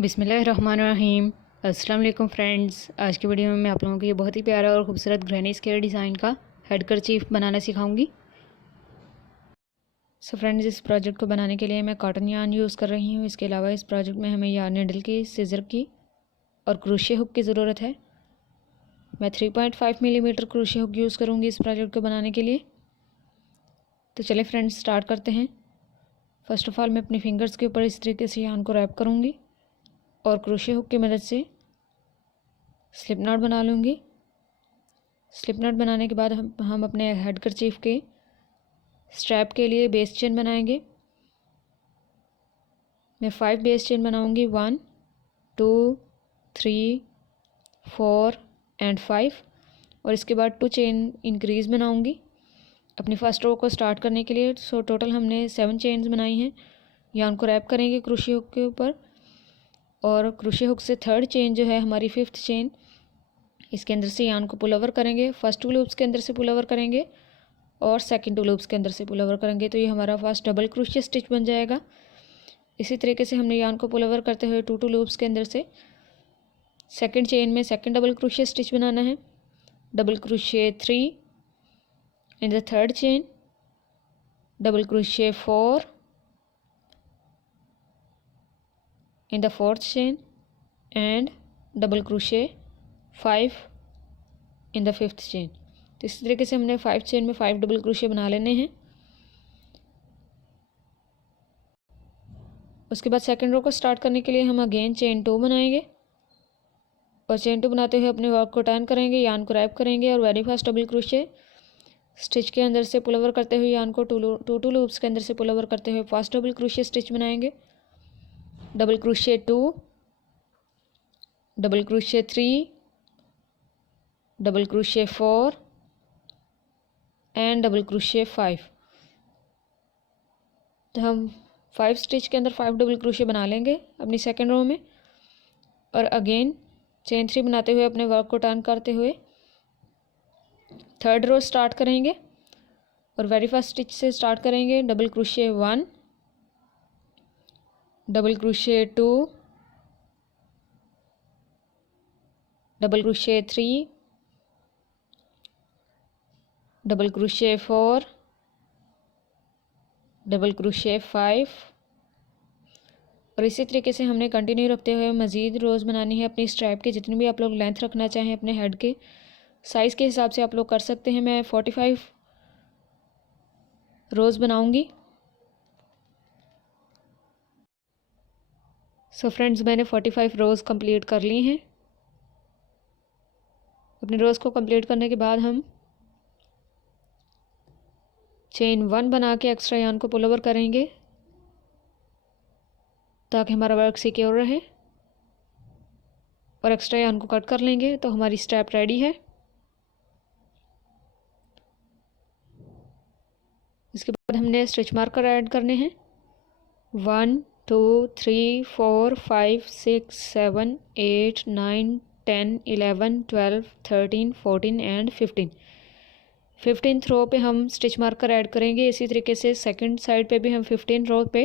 बिस्मिल्लाहिर्रहमानिर्रहीम। अस्सलाम वालेकुम फ्रेंड्स। आज की वीडियो में मैं आप लोगों को ये बहुत ही प्यारा और खूबसूरत ग्रैनी स्क्वायर डिज़ाइन का हेड करचीफ बनाना सिखाऊंगी। सो फ्रेंड्स, इस प्रोजेक्ट को बनाने के लिए मैं कॉटन यार्न यूज़ कर रही हूँ। इसके अलावा इस प्रोजेक्ट में हमें यार्न नीडल की, सीजर की और क्रोशे हुक की ज़रूरत है। मैं 3.5 मिलीमीटर क्रोशे हुक यूज़ करूँगी इस प्रोजेक्ट को बनाने के लिए। तो चलिए फ्रेंड्स, स्टार्ट करते हैं। फ़र्स्ट ऑफ़ ऑल मैं अपने फिंगर्स के ऊपर इस तरीके से यार्न को रैप करूँगी और क्रोशे हुक की मदद से स्लिप नॉट बना लूँगी। स्लिप नॉट बनाने के बाद हम अपने हेड करचीफ के स्ट्रैप के लिए बेस चेन बनाएंगे। मैं 5 बेस चेन बनाऊँगी, 1 2 3 4 एंड 5, और इसके बाद 2 चेन इंक्रीज़ बनाऊँगी अपनी फर्स्ट रो को स्टार्ट करने के लिए। सो टोटल हमने 7 चेन्स बनाई हैं। यार्न को रैप करेंगे क्रोशे हुक के ऊपर, और क्रोशे हुक से थर्ड चेन जो है हमारी 5th चेन, इसके अंदर से यार्न को पुल ओवर करेंगे। फर्स्ट 2 लूप्स के अंदर से पुल ओवर करेंगे और सेकंड 2 लूप्स के अंदर से पुल ओवर करेंगे। तो ये हमारा फर्स्ट डबल क्रोशे स्टिच बन जाएगा। इसी तरीके से हमने यार्न को पुल ओवर करते हुए 2 लूप्स के अंदर से सेकंड चेन में सेकंड डबल क्रोशे स्टिच बनाना है। Double crochet 3 in the third chain, double crochet 4 in the fourth chain and double crochet 5 in the fifth chain। तो इस तरीके से हमने 5 चेन में 5 डबल क्रोशे बना लेने हैं। उसके बाद सेकंड रो को स्टार्ट करने के लिए हम अगेन चेन 2 बनाएंगे, और चेन 2 बनाते हुए अपने वर्क को टर्न करेंगे, यार्न को रैप करेंगे और very first double crochet stitch के अंदर से पुल ओवर करते हुए यार्न को टू लूप्स के अंदर से पुल ओवर करते हुए फर्स्ट डबल क्रोशे स्टिच बनाएंगे। Double crochet 2, double crochet 3, double crochet 4 and double crochet 5। तो हम 5 स्टिच के अंदर 5 डबल क्रोशे बना लेंगे अपनी सेकंड रो में, और अगेन चेन 3 बनाते हुए अपने वर्क को टर्न करते हुए थर्ड रो स्टार्ट करेंगे, और वेरी फर्स्ट स्टिच से स्टार्ट करेंगे। Double crochet 1, double crochet 2, double crochet 3, double crochet 4, double crochet 5, और इसी तरीके से हमने कंटिन्यू रखते हुए मज़ीद रोज़ बनानी है अपनी स्ट्रैप की। जितनी भी आप लोग लेंथ रखना चाहें अपने हेड के साइज़ के हिसाब से आप लोग कर सकते हैं। मैं 45 रोज़ बनाऊंगी। सो फ्रेंड्स, मैंने 45 रोज़ कंप्लीट कर ली हैं। अपने रोज़ को कंप्लीट करने के बाद हम चेन 1 बना के एक्स्ट्रा यार्न को पुल ओवर करेंगे ताकि हमारा वर्क सिक्योर रहे, और एक्स्ट्रा यार्न को कट कर लेंगे तो हमारी स्ट्रैप रेडी है। इसके बाद हमने स्टिच मार्कर ऐड करने हैं। 1 2 3 4 5 6 7 8 9 10 11 12 13 14 एंड 15th रो पे हम स्टिच मार्कर ऐड करेंगे। इसी तरीके से सेकंड साइड पे भी हम 15 रो पे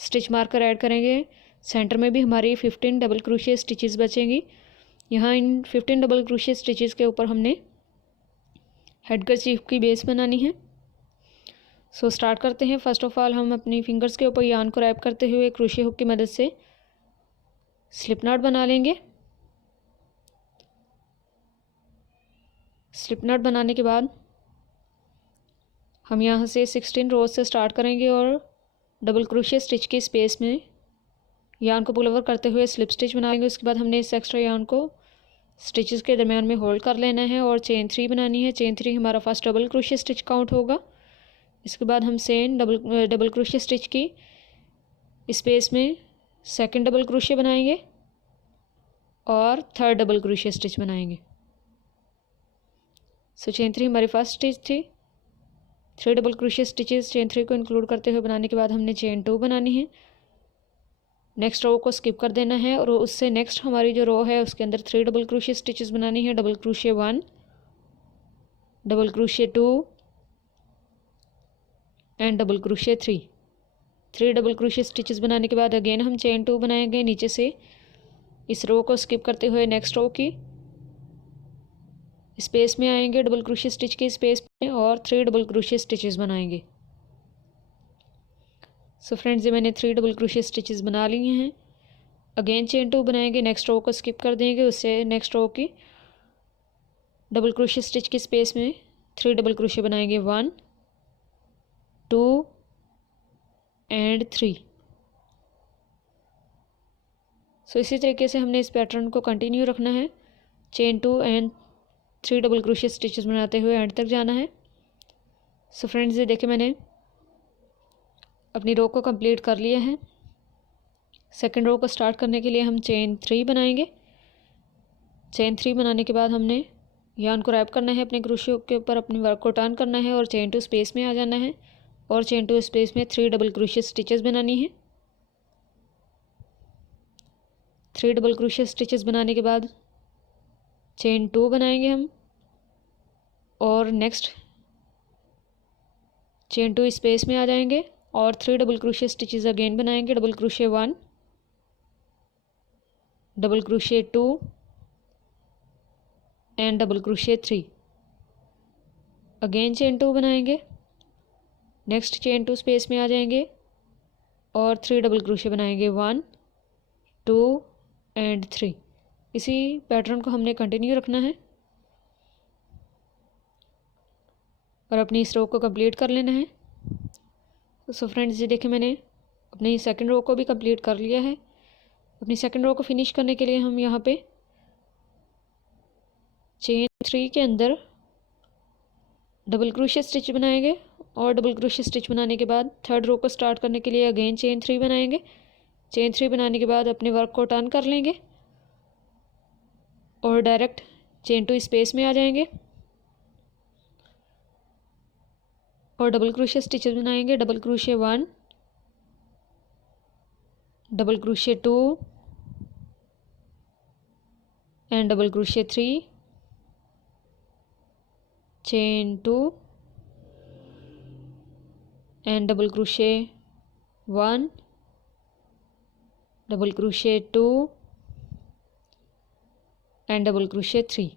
स्टिच मार्कर ऐड करेंगे। सेंटर में भी हमारी 15 डबल क्रोशे स्टिचेस बचेंगी। यहाँ इन 15 डबल क्रोशे स्टिचेस के ऊपर हमने हेड करचीफ की बेस बनानी है। सो स्टार्ट करते हैं। फर्स्ट ऑफ ऑल हम अपनी फिंगर्स के ऊपर यार्न को रैप करते हुए क्रोशे हुक की मदद से स्लिप नॉट बना लेंगे। स्लिप नॉट बनाने के बाद हम यहाँ से 16 रोज से स्टार्ट करेंगे, और डबल क्रोशे स्टिच की स्पेस में यार्न को पुल ओवर करते हुए स्लिप स्टिच बनाएंगे। उसके बाद हमने इस एक्स्ट्रा यार्न को स्टिचेस के दरमियान में होल्ड कर लेना है और चेन 3 बनानी है। चेन 3 हमारा first double crochet stitch count होगा। इसके बाद हम सेम डबल क्रोशे स्टिच की स्पेस में सेकंड डबल क्रोशे बनाएंगे और थर्ड डबल क्रोशे स्टिच बनाएंगे। सो चेन 3 हमारी फर्स्ट स्टिच थी। 3 डबल क्रोशे स्टिचेस चेन 3 को इंक्लूड करते हुए बनाने के बाद हमने चेन 2 बनानी है। नेक्स्ट रो को स्किप कर देना है, और उससे नेक्स्ट हमारी जो रो है उसके अंदर 3 डबल क्रोशे स्टिचेस बनानी है। Double crochet 1, double crochet 2 and double crochet 3 double crochet stitches बनाने के बाद अगेन हम चेन 2 बनाएंगे नीचे से इस रो को स्किप करते हुए नेक्स्ट रो की स्पेस में आएंगे, डबल क्रोशिया स्टिच के स्पेस में, और 3 डबल क्रोशिया स्टिचेस बनाएंगे। सो फ्रेंड्स, ये मैंने 3 डबल क्रोशिया स्टिचेस बना लिए हैं। अगेन चेन 2 बनाएंगे, नेक्स्ट रो को स्किप कर देंगे, उससे नेक्स्ट रो की डबल क्रोशिया स्टिच के स्पेस में 3 डबल क्रोशिया बनाएंगे, 1 2 एंड 3। सो इसी तरीके से हमने इस पैटर्न को कंटिन्यू रखना है, chain 2 and 3 double crochet stitches बनाते हुए एंड तक जाना है। सो फ्रेंड्स, ये देखिए मैंने अपनी रो को कंप्लीट कर लिया है। सेकंड रो को स्टार्ट करने के लिए हम चेन 3 बनाएंगे। चेन 3 बनाने के बाद हमने यार्न को रैप करना है अपने क्रोशिया के ऊपर, अपने वर्क को टर्न करना है और चेन 2 स्पेस में आ जाना है, और चेन 2 स्पेस में 3 डबल क्रोशिया स्टिचेस बनानी है। 3 डबल क्रोशिया स्टिचेस बनाने के बाद चेन 2 बनाएंगे हम, और नेक्स्ट चेन 2 स्पेस में आ जाएंगे और 3 डबल क्रोशिया स्टिचेस अगेन बनाएंगे, double crochet 1 double crochet 2 and double crochet 3। Again chain 2 बनाएंगे, नेक्स्ट चेन 2 स्पेस में आ जाएंगे और 3 डबल क्रोशिया बनाएंगे, 1 2 एंड 3। इसी पैटर्न को हमने कंटिन्यू रखना है और अपनी इस रो को कंप्लीट कर लेना है। सो फ्रेंड्स, ये देखिए मैंने अपनी सेकंड रो को भी कंप्लीट कर लिया है। अपनी सेकंड रो को फिनिश करने के लिए हम यहाँ पे चेन 3 के अंदर डबल क्रोशिया स्टिच बनाएंगे, और डबल क्रोशिया स्टिच बनाने के बाद थर्ड रो को स्टार्ट करने के लिए अगेन चेन 3 बनाएंगे। चेन 3 बनाने के बाद अपने वर्क को टर्न कर लेंगे और डायरेक्ट चेन 2 स्पेस में आ जाएंगे और डबल क्रोशिया स्टिचेस बनाएंगे, double crochet 1 double crochet 2 and double crochet 3, chain 2 and double crochet 1 double crochet 2 and double crochet 3।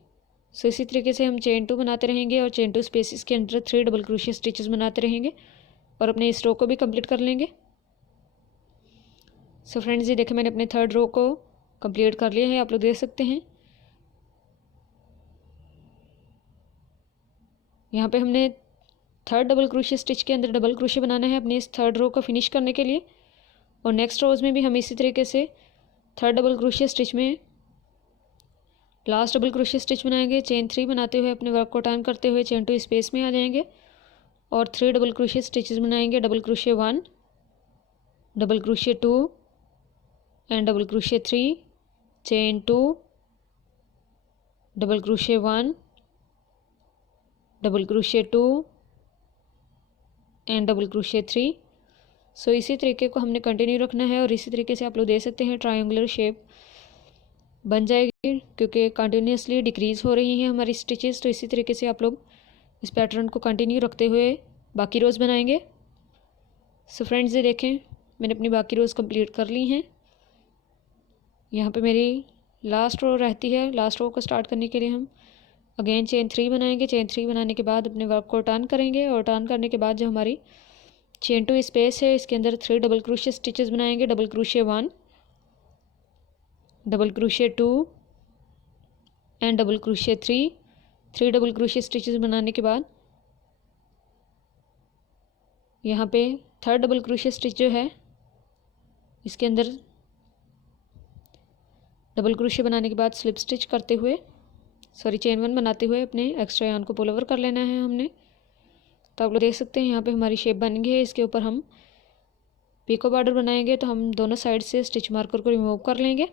सो इसी तरीके से हम चेन 2 बनाते रहेंगे और चेन 2 स्पेसिस के अंदर 3 डबल क्रोशिया स्टिचेस बनाते रहेंगे और अपने इस रो को भी कंप्लीट कर लेंगे। सो फ्रेंड्स, ये देखें मैंने अपने थर्ड रो को कंप्लीट कर लिया है, आप लोग देख सकते हैं। यहाँ पे हमने थर्ड डबल क्रोशिया स्टिच के अंदर डबल क्रोशिया बनाना है अपने इस थर्ड रो को फिनिश करने के लिए, और नेक्स्ट रोज में भी हम इसी तरीके से थर्ड डबल क्रोशिया स्टिच में लास्ट डबल क्रोशिया स्टिच बनाएंगे, चेन 3 बनाते हुए अपने वर्क को टर्न करते हुए चेन 2 स्पेस में आ जाएंगे और 3 डबल क्रोशिया स्टिचेस बनाएंगे, double crochet 1 double crochet 2 and double crochet 3, chain 2 double crochet 1 double crochet 2 and double crochet 3। सो इसी तरीके को हमने कंटिन्यू रखना है और इसी तरीके से आप लोग देख सकते हैं ट्रायंगुलर शेप बन जाएगी, क्योंकि कंटिन्यूसली डिक्रीज़ हो रही हैं हमारी स्टिचेस। तो इसी तरीके से आप लोग इस पैटर्न को कंटिन्यू रखते हुए बाकी रोज़ बनाएंगे। सो फ्रेंड्स, ये देखें मैंने अपनी बाकी रोज़ कंप्लीट कर ली हैं। यहाँ पे मेरी लास्ट रो रहती है। लास्ट रो को स्टार्ट करने के लिए हम अगेन चेन 3 बनाएंगे। चेन 3 बनाने के बाद अपने वर्क को टर्न करेंगे और टर्न करने के बाद जो हमारी चेन 2 स्पेस है इसके अंदर 3 डबल क्रोशिया स्टिचेस बनाएंगे, double crochet 1 double crochet 2 and double crochet 3 double crochet stitches बनाने के बाद यहाँ पे थर्ड डबल क्रोशिया स्टिच जो है इसके अंदर डबल क्रोशिया बनाने के बाद स्लिप स्टिच करते हुए चेन 1 बनाते हुए अपने एक्स्ट्रा यार्न को पुल ओवर कर लेना है हमने। तो आप लोग देख सकते हैं यहाँ पे हमारी शेप बन गई है। इसके ऊपर हम पीको बॉर्डर बनाएंगे, तो हम दोनों साइड से स्टिच मार्कर को रिमूव कर लेंगे।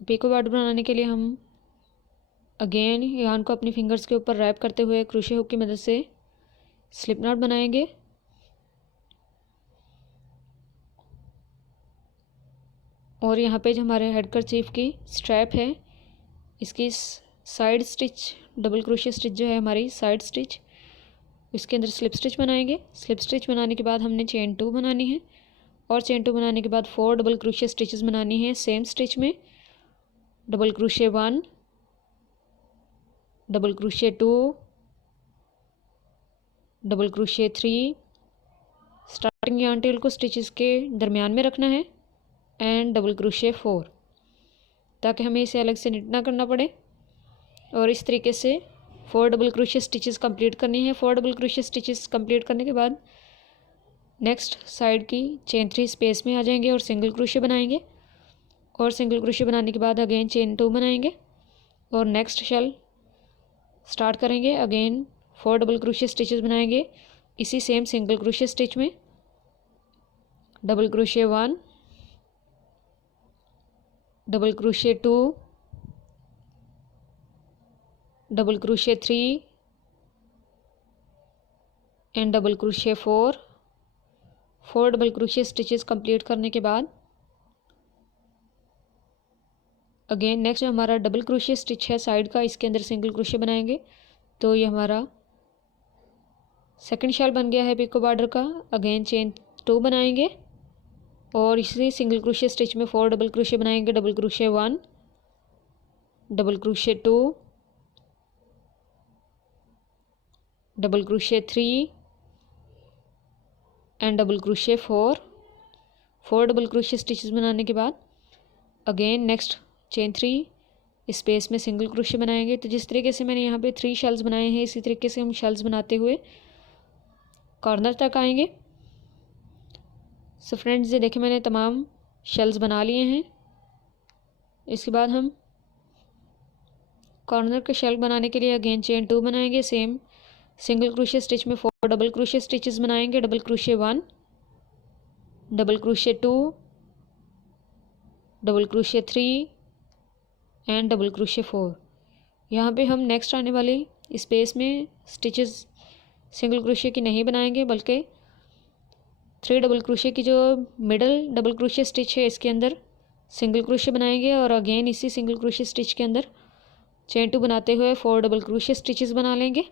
पीको बॉर्डर बनाने के लिए हम अगेन यार्न को अपनी फिंगर्स के ऊपर रैप करते हुए क्रोशिया हुक की मदद से स्लिप नॉट बनाएंगे। और यहाँ पे जो हमारे हेड कर्चीफ की स्ट्रैप है इसकी side stitch double crochet stitch जो है हमारी साइड स्टिच, इसके अंदर स्लिप स्टिच बनाएंगे। स्लिप स्टिच बनाने के बाद हमने चेन 2 बनानी है और चेन 2 बनाने के बाद 4 डबल क्रोशिया स्टिचेस बनानी है सेम स्टिच में। Double crochet 1, double crochet 2, double crochet 3। Starting yarn tail को स्टिचेस के दरमियान में रखना है एंड डबल क्रोशिया 4, ताकि हमें इसे अलग से निट ना करना पड़े। और इस तरीके से 4 डबल क्रोशिया स्टिचेस कंप्लीट करनी है। 4 डबल क्रोशिया स्टिचेस कंप्लीट करने के बाद नेक्स्ट साइड की चेन 3 स्पेस में आ जाएंगे और सिंगल क्रोशिया बनाएंगे। और सिंगल क्रोशिया बनाने के बाद अगेन चेन 2 बनाएंगे और नेक्स्ट शेल स्टार्ट करेंगे। अगेन 4 डबल क्रोशिया स्टिचेस बनाएंगे इसी सेम सिंगल क्रोशिया स्टिच में। Double crochet 1, double crochet 2, double crochet 3 and double crochet 4। 4 double crochet stitches complete करने के बाद अगेन नेक्स्ट जो हमारा डबल क्रोशिया स्टिच है साइड का, इसके अंदर सिंगल क्रोशिया बनाएंगे। तो ये हमारा सेकंड शेल बन गया है पिको बॉर्डर का। अगेन चेन 2 बनाएंगे और इसी सिंगल क्रोशिया स्टिच में 4 डबल क्रोशिया बनाएंगे। Double crochet 1, double crochet 2, double crochet 3 and double crochet 4। 4 double crochet stitches बनाने के बाद अगेन नेक्स्ट चेन 3 स्पेस में सिंगल क्रोशिया बनाएंगे। तो जिस तरीके से मैंने यहाँ पे 3 शेल्स बनाए हैं, इसी तरीके से हम शेल्स बनाते हुए कॉर्नर तक आएंगे। सो फ्रेंड्स, ये देखिए मैंने तमाम शेल्स बना लिए हैं। इसके बाद हम कॉर्नर के शेल बनाने के लिए अगेन चेन 2 बनाएंगे। सेम सिंगल क्रोशिया स्टिच में 4 डबल क्रोशिया स्टिचेस बनाएंगे। Double crochet 1, double crochet 2, double crochet 3 and double crochet 4। यहाँ पे हम नेक्स्ट आने वाली स्पेस में स्टिचेस सिंगल क्रोशिया की नहीं बनाएंगे, बल्कि 3 डबल क्रोशिया की जो मिडल डबल क्रोशिया स्टिच है इसके अंदर सिंगल क्रोशिया बनाएंगे। और अगेन इसी सिंगल क्रोशिया स्टिच के अंदर चेन 2 बनाते हुए 4 डबल क्रोशिया स्टिचेस बना लेंगे।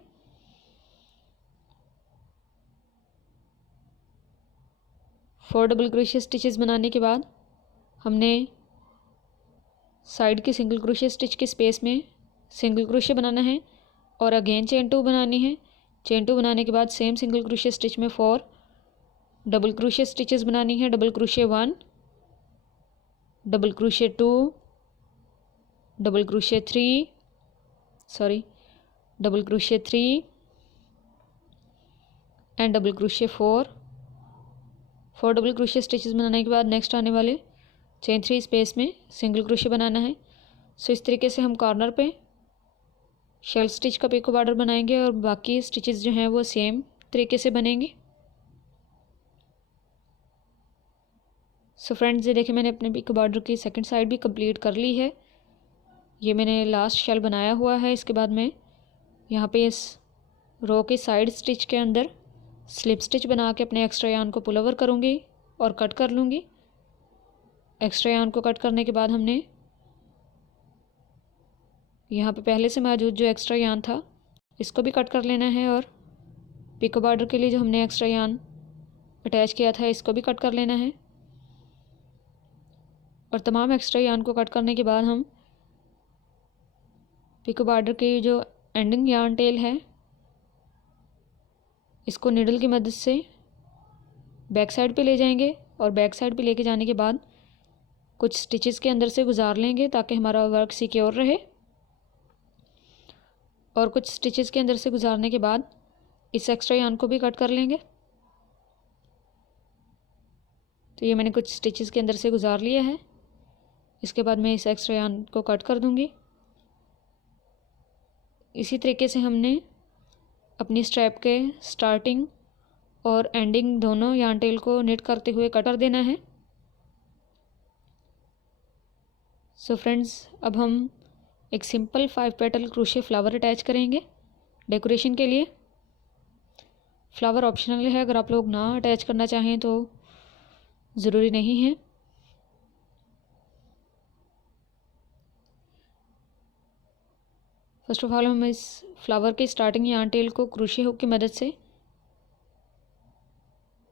फोर डबल क्रोशिया स्टिचेस बनाने के बाद हमने साइड की सिंगल क्रोशिया स्टिच के स्पेस में सिंगल क्रोशिया बनाना है और अगेन चेन 2 बनानी है। चेन 2 बनाने के बाद सेम सिंगल क्रोशिया स्टिच में 4 डबल क्रोशिया स्टिचेस बनानी है। Double crochet 1, double crochet 2, double crochet 3 and double crochet 4 double crochet stitches बनाने के बाद नेक्स्ट आने वाले चेन 3 स्पेस में सिंगल क्रोशिया बनाना है। सो इस तरीके से हम कॉर्नर पे शेल स्टिच का पिको बॉर्डर बनाएंगे और बाकी स्टिचेस जो हैं वो सेम तरीके से बनेंगे। सो फ्रेंड्स, ये देखिए मैंने अपने पिको बॉर्डर की सेकंड साइड भी कंप्लीट कर ली है। ये मैंने लास्ट शेल बनाया हुआ है। इसके बाद मैं यहाँ पे इस रो के साइड स्टिच के अंदर स्लिप स्टिच बना के अपने एक्स्ट्रा यार्न को पुल ओवर करूँगी और कट कर लूँगी। एक्स्ट्रा यार्न को कट करने के बाद हमने यहाँ पे पहले से मौजूद जो एक्स्ट्रा यार्न था इसको भी कट कर लेना है और पिको बॉर्डर के लिए जो हमने एक्स्ट्रा यार्न अटैच किया था इसको भी कट कर लेना है। और तमाम एक्स्ट्रा यार्न को कट करने के बाद हम पिको बॉर्डर की जो एंडिंग यार्न टेल है इसको नीडल की मदद से बैक साइड पे ले जाएंगे और बैक साइड पे लेके जाने के बाद कुछ स्टिचेस के अंदर से गुजार लेंगे ताकि हमारा वर्क सिक्योर रहे। और कुछ स्टिचेस के अंदर से गुजारने के बाद इस एक्स्ट्रा यार्न को भी कट कर लेंगे। तो ये मैंने कुछ स्टिचेस के अंदर से गुजार लिया है। इसके बाद मैं इस एक्स्ट्रा यार्न को कट कर दूंगी। इसी तरीके से हमने अपनी स्ट्रैप के स्टार्टिंग और एंडिंग दोनों यार्न टेल को निट करते हुए कट कर देना है। सो फ्रेंड्स, अब हम एक simple 5 petal crochet flower attach करेंगे डेकोरेशन के लिए। फ्लावर ऑप्शनल है, अगर आप लोग ना अटैच करना चाहें तो ज़रूरी नहीं है। फर्स्ट ऑफ ऑल हम इस फ्लावर के स्टार्टिंग यार्न टेल को क्रोशिया हुक की मदद से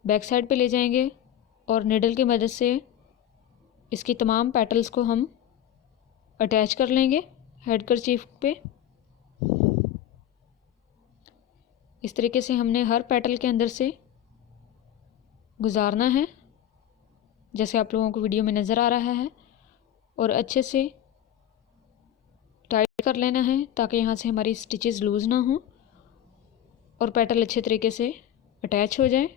बैक साइड पे ले जाएंगे और निडल की मदद से इसकी तमाम पेटल्स को हम अटैच कर लेंगे हेड कर्चीफ पे। इस तरीके से हमने हर पेटल के अंदर से गुजारना है, जैसे आप लोगों को वीडियो में नज़र आ रहा है, और अच्छे से टाइट कर लेना है ताकि यहाँ से हमारी स्टिचेस लूज़ ना हो और पेटल अच्छे तरीके से अटैच हो जाए।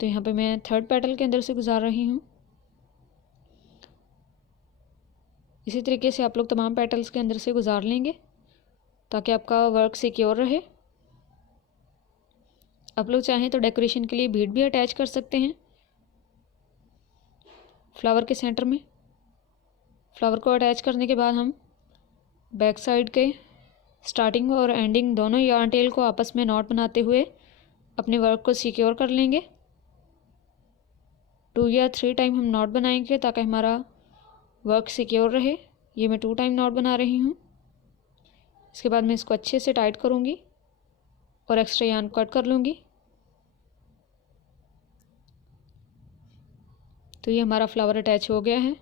तो यहाँ पे मैं थर्ड पेटल के अंदर से गुजार रही हूँ। इसी तरीके से आप लोग तमाम पेटल्स के अंदर से गुजार लेंगे ताकि आपका वर्क सिक्योर रहे। आप लोग चाहें तो डेकोरेशन के लिए बीड भी अटैच कर सकते हैं फ्लावर के सेंटर में। फ्लावर को अटैच करने के बाद हम बैक साइड के स्टार्टिंग और एंडिंग दोनों यार्न टेल को आपस में नॉट बनाते हुए अपने वर्क को सिक्योर कर लेंगे। 2 या 3 टाइम हम नॉट बनाएंगे ताकि हमारा वर्क सिक्योर रहे। ये मैं 2 टाइम नॉट बना रही हूँ। इसके बाद मैं इसको अच्छे से टाइट करूँगी और एक्स्ट्रा यार्न कट कर लूँगी। तो ये हमारा फ्लावर अटैच हो गया है।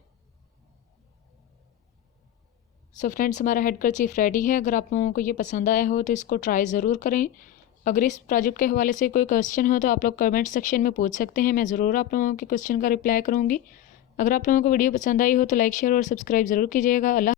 सो फ्रेंड्स, हमारा हेड कर्चीफ रेडी है। अगर आप लोगों को ये पसंद आया हो तो इसको ट्राई ज़रूर करें। अगर इस प्रोजेक्ट के हवाले से कोई क्वेश्चन हो तो आप लोग कमेंट सेक्शन में पूछ सकते हैं, मैं ज़रूर आप लोगों के क्वेश्चन का रिप्लाई करूँगी। अगर आप लोगों को वीडियो पसंद आई हो तो लाइक शेयर और सब्सक्राइब ज़रूर कीजिएगा। अल्लाह।